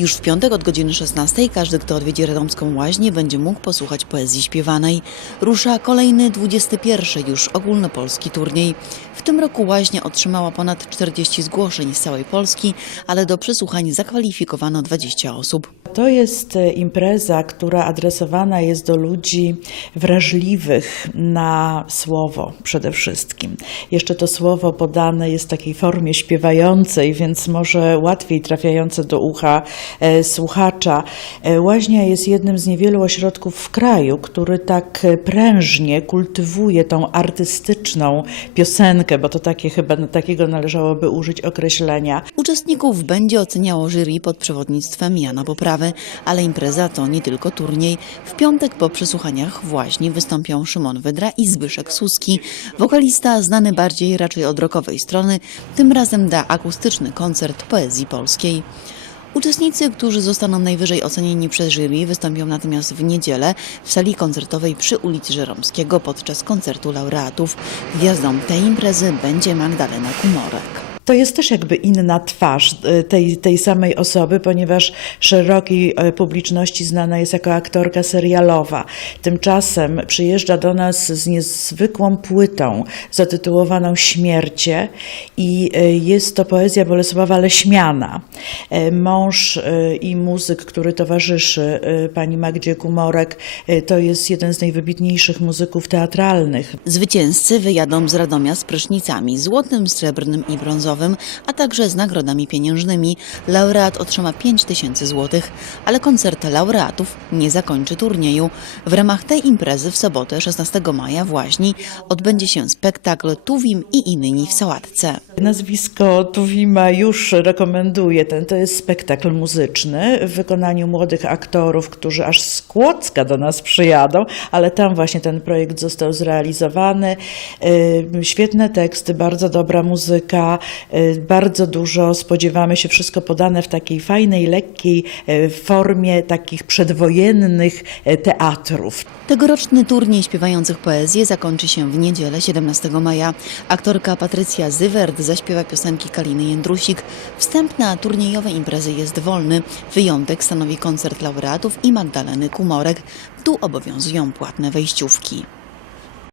Już w piątek od godziny 16 każdy, kto odwiedzi Radomską Łaźnię, będzie mógł posłuchać poezji śpiewanej. Rusza kolejny 21 już ogólnopolski turniej. W tym roku Łaźnia otrzymała ponad 40 zgłoszeń z całej Polski, ale do przesłuchań zakwalifikowano 20 osób. To jest e, impreza, która adresowana jest do ludzi wrażliwych na słowo przede wszystkim. Jeszcze to słowo podane jest w takiej formie śpiewającej, więc może łatwiej trafiające do ucha e, słuchacza. E, Łaźnia jest jednym z niewielu ośrodków w kraju, który tak prężnie kultywuje tą artystyczną piosenkę, bo to takie chyba takiego należałoby użyć określenia. Uczestników będzie oceniało jury pod przewodnictwem Jana Poprawy, ale impreza to nie tylko turniej. W piątek po przesłuchaniach właśnie wystąpią Szymon Wydra i Zbyszek Suski. Wokalista znany bardziej raczej od rockowej strony, tym razem da akustyczny koncert poezji polskiej. Uczestnicy, którzy zostaną najwyżej ocenieni przez jury, wystąpią natomiast w niedzielę w sali koncertowej przy ulicy Żeromskiego podczas koncertu laureatów. Gwiazdą tej imprezy będzie Magdalena Kumorek. To jest też jakby inna twarz e, tej, tej samej osoby, ponieważ szerokiej e, publiczności znana jest jako aktorka serialowa. Tymczasem przyjeżdża do nas z niezwykłą płytą zatytułowaną Śmiercie i e, jest to poezja Bolesława Leśmiana. Mąż i muzyk, który towarzyszy pani Magdzie Kumorek, to jest jeden z najwybitniejszych muzyków teatralnych. Zwycięzcy wyjadą z Radomia z prysznicami złotym, srebrnym i brązowym, a także z nagrodami pieniężnymi. Laureat otrzyma 5 tysięcy złotych, ale koncert laureatów nie zakończy turnieju. W ramach tej imprezy w sobotę 16 maja w odbędzie się spektakl Tuwim i inni w sałatce. Nazwisko Tuwima już rekomenduję. Ten, to jest spektakl muzyczny w wykonaniu młodych aktorów, którzy aż z Kłodzka do nas przyjadą, ale tam właśnie ten projekt został zrealizowany. Yy, Świetne teksty, bardzo dobra muzyka, yy, bardzo dużo spodziewamy się, wszystko podane w takiej fajnej, lekkiej yy, formie takich przedwojennych teatrów. Tegoroczny turniej śpiewających poezję zakończy się w niedzielę 17 maja. Aktorka Patrycja Zywert zaśpiewa piosenki Kaliny Jędrusik. Wstęp na turniejowe imprezy jest wolny. Wyjątek stanowi koncert laureatów i Magdaleny Kumorek. Tu obowiązują płatne wejściówki.